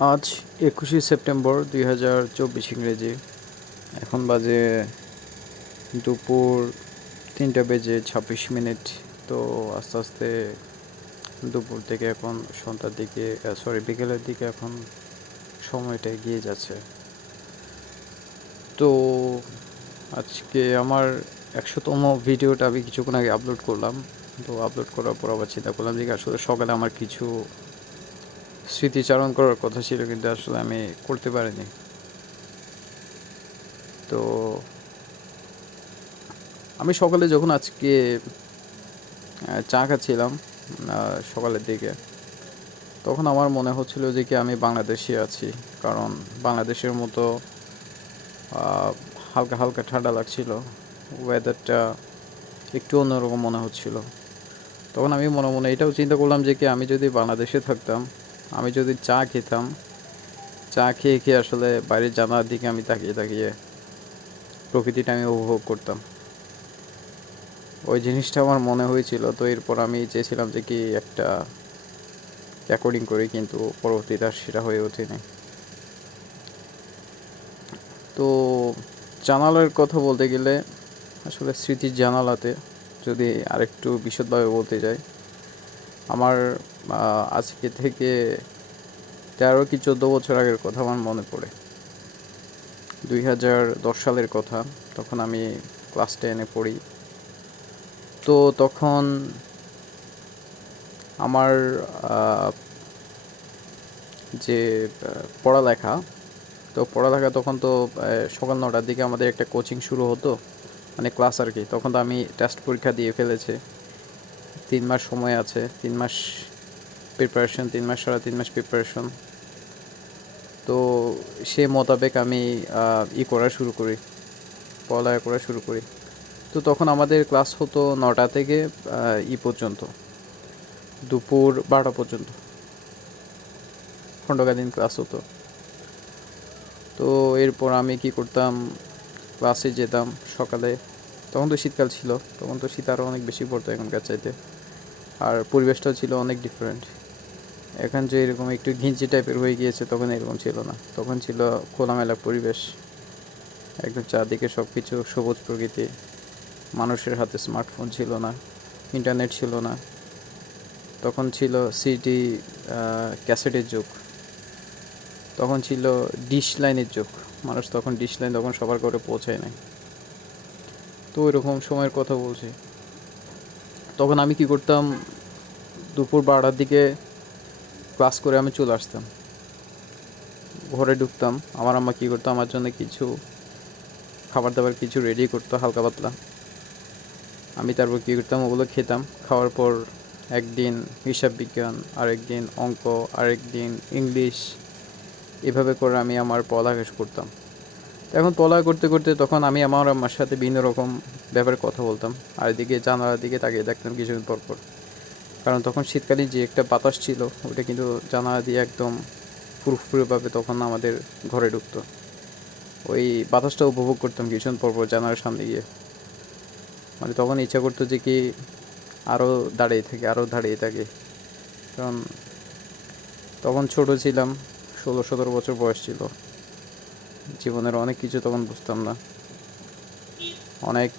আজ 21শে সেপ্টেম্বর 2024 ইংরেজি। এখন বাজে দুপুর 3:26। তো আস্তে আস্তে দুপুর থেকে এখন সন্ধ্যার দিকে বিকেলের দিকে এখন সময়টা এগিয়ে যাচ্ছে। তো আজকে আমার 100তম ভিডিওটা আমি কিছুক্ষণ আগে আপলোড করলাম। তো আপলোড করার পর আবার চিন্তা করলাম যে আসলে সকালে আমার কিছু স্মৃতিচারণ করার কথা ছিল, কিন্তু আসলে আমি করতে পারিনি। তো আমি সকালে যখন আজকে চা খাচ্ছিলাম সকালের দিকে, তখন আমার মনে হচ্ছিল যে কি আমি বাংলাদেশে আছি। কারণ বাংলাদেশের মতো হালকা হালকা ঠান্ডা লাগছিল, ওয়েদারটা একটু অন্যরকম মনে হচ্ছিল। তখন আমি মনে মনে এটাও চিন্তা করলাম যে কি আমি যদি বাংলাদেশে থাকতাম, আমি যদি চা খেতাম, চা খেয়ে খেয়ে আসলে বাইরের জানালার দিকে আমি তাকিয়ে তাকিয়ে প্রকৃতিটা আমি উপভোগ করতাম। ওই জিনিসটা আমার মনে হয়েছিল। তো এরপর আমি চেয়েছিলাম যে কি একটা রেকর্ডিং করি, কিন্তু পরবর্তীতে আর সেটা হয়ে ওঠেনি। তো জানালার কথা বলতে গেলে আসলে স্মৃতির জানালাতে যদি আরেকটু বিশদভাবে বলতে যাই, আমার আজকে থেকে 13 কি 14 বছর আগের কথা আমার মনে পড়ে। 2010 সালের কথা। তখন আমি ক্লাস 10-এ পড়ি। তো তখন আমার যে পড়ালেখা, তখন তো সকাল 9টার দিকে আমাদের একটা কোচিং শুরু হতো, মানে ক্লাস আর কি। তখন তো আমি টেস্ট পরীক্ষা দিয়ে ফেলেছি। 3 মাস সময় আছে, 3 মাস প্রিপারেশন, 3 মাস 3.5 মাস প্রিপারেশন। তো সে মোতাবেক আমি করা শুরু করি, পড়ালেখা করা শুরু করি। তো তখন আমাদের ক্লাস হতো 9টা থেকে পর্যন্ত, দুপুর 12টা পর্যন্ত খণ্ডকালীন ক্লাস হতো। তো এরপর আমি কি করতাম, ক্লাসে যেতাম সকালে। তখন তো শীতকাল ছিল, তখন তো শীত আরও অনেক বেশি পড়তো এখনকার চাইতে। আর পরিবেশটাও ছিল অনেক ডিফারেন্ট। এখন যে এরকম একটু ঘিঞ্চি টাইপের হয়ে গিয়েছে, তখন এরকম ছিল না। তখন ছিল খোলামেলা পরিবেশ, একদম চারদিকে সব কিছু সবুজ প্রকৃতি। মানুষের হাতে স্মার্টফোন ছিল না, ইন্টারনেট ছিল না। তখন ছিল সিডি ক্যাসেটের যুগ, তখন ছিল ডিশ লাইনের যুগ। মানুষ তখন ডিশ লাইন তখন সবার ঘরে পৌঁছায় নাই। তো ওইরকম সময়ের কথা বলছি। তখন আমি কি করতাম, দুপুর 12টার দিকে ক্লাস করে আমি চলে আসতাম, ঘরে ঢুকতাম। আমার আম্মা কী করতো, আমার জন্য কিছু খাবার দাবার কিছু রেডি করতো হালকা পাতলা। আমি তারপর কী করতাম, ওগুলো খেতাম। খাওয়ার পর একদিন হিসাব বিজ্ঞান, আরেক দিন অঙ্ক, আরেক দিন ইংলিশ, এভাবে করে আমি আমার পড়ালেখা করতাম। এখন পড়ালেখা করতে করতে তখন আমি আমার আম্মার সাথে বিভিন্ন রকম ব্যাপারে কথা বলতাম, আর এদিকে জানালার দিকে তাকিয়ে দেখতাম কিছুদিন পর পর। কারণ তখন শীতকালীন যে একটা বাতাস ছিল, ওটা কিন্তু জানালা দিয়ে একদম ফুরফুরেভাবে তখন আমাদের ঘরে ঢুকতো। ওই বাতাসটা উপভোগ করতাম কিছুক্ষণ পর পর জানালার সামনে গিয়ে। মানে তখন ইচ্ছা করতো যে কি আরও দাঁড়িয়ে থাকি। কারণ তখন ছোট ছিলাম, 16-17 বছর বয়স ছিল। জীবনের অনেক কিছু তখন বুঝতাম না, অনেক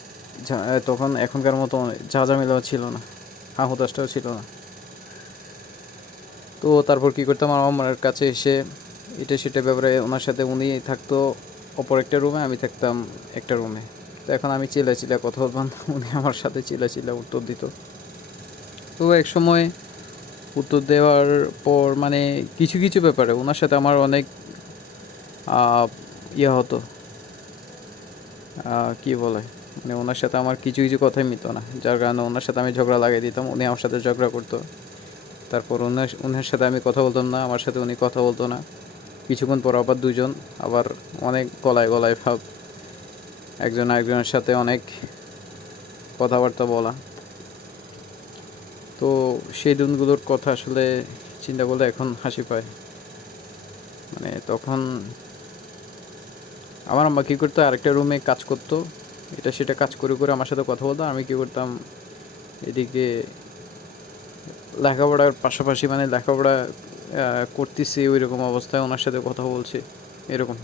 তখন এখনকার মতো ঝাঁঝামেলাও ছিল না, হুতাশটাও ছিল না। তো তারপর কী করতাম, আমার মামার কাছে এসে এটা সেটা ব্যাপারে ওনার সাথে, উনি থাকতো অপর একটা রুমে, আমি থাকতাম একটা রুমে। তো এখন আমি চিল্লা কথা বলতাম, উনি আমার সাথে চিল্লা উত্তর দিত। তো এক সময় উত্তর দেওয়ার পর মানে কিছু কিছু ব্যাপারে ওনার সাথে আমার অনেক ইয়ে হতো, কী বলে, মানে ওনার সাথে আমার কিছু কিছু কথাই মিলতো না, যার কারণে ওনার সাথে আমি ঝগড়া লাগিয়ে দিতাম, উনি আমার সাথে ঝগড়া করতো। তারপর ওনার সাথে আমি কথা বলতাম না, আমার সাথে উনি কথা বলতো না। কিছুক্ষণ পর আবার দুজন আবার অনেক গলায় গলায় ভাব, একজন আরেকজনের সাথে অনেক কথাবার্তা বলা। তো সেই দিনগুলোর কথা আসলে চিন্তা করলে এখন হাসি পায়। মানে তখন আমার আম্মা কী করতো, আরেকটা রুমে কাজ করতো, এটা সেটা কাজ করে করে আমার সাথে কথা বলতো। আমি কী করতাম, এদিকে লেখাপড়ার পাশাপাশি, মানে লেখাপড়া করতেছি ওই রকম অবস্থায় ওনার সাথে কথা বলছি এরকম।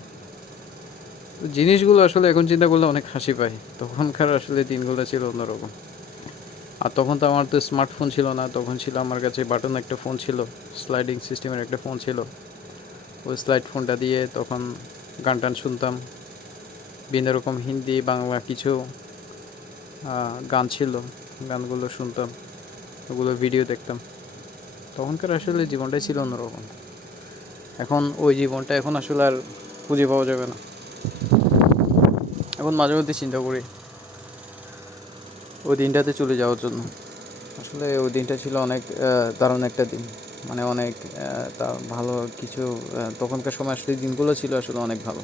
তো জিনিসগুলো আসলে এখন চিন্তা করলে অনেক হাসি পায়, তখনকার আসলে দিনগুলো ছিল অন্যরকম। আর তখন তো আমার তো স্মার্টফোন ছিল না, তখন ছিল আমার কাছে বাটন একটা ফোন ছিল, স্লাইডিং সিস্টেমের একটা ফোন ছিল। ওই স্লাইড ফোনটা দিয়ে তখন গান টান শুনতাম, বিভিন্ন রকম হিন্দি বাংলা কিছু গান ছিল, গানগুলো শুনতাম, ওগুলো ভিডিও দেখতাম। তখনকার আসলে জীবনটাই ছিল অন্যরকম। এখন ওই জীবনটা এখন আসলে আর খুঁজে পাওয়া যাবে না। এখন মাঝে মধ্যে চিন্তা করি ওই দিনটাতে চলে যাওয়ার জন্য। আসলে ওই দিনটা ছিল অনেক দারুণ একটা দিন, মানে অনেক তা ভালো কিছু। তখনকার সময় আসলে দিনগুলো ছিল আসলে অনেক ভালো।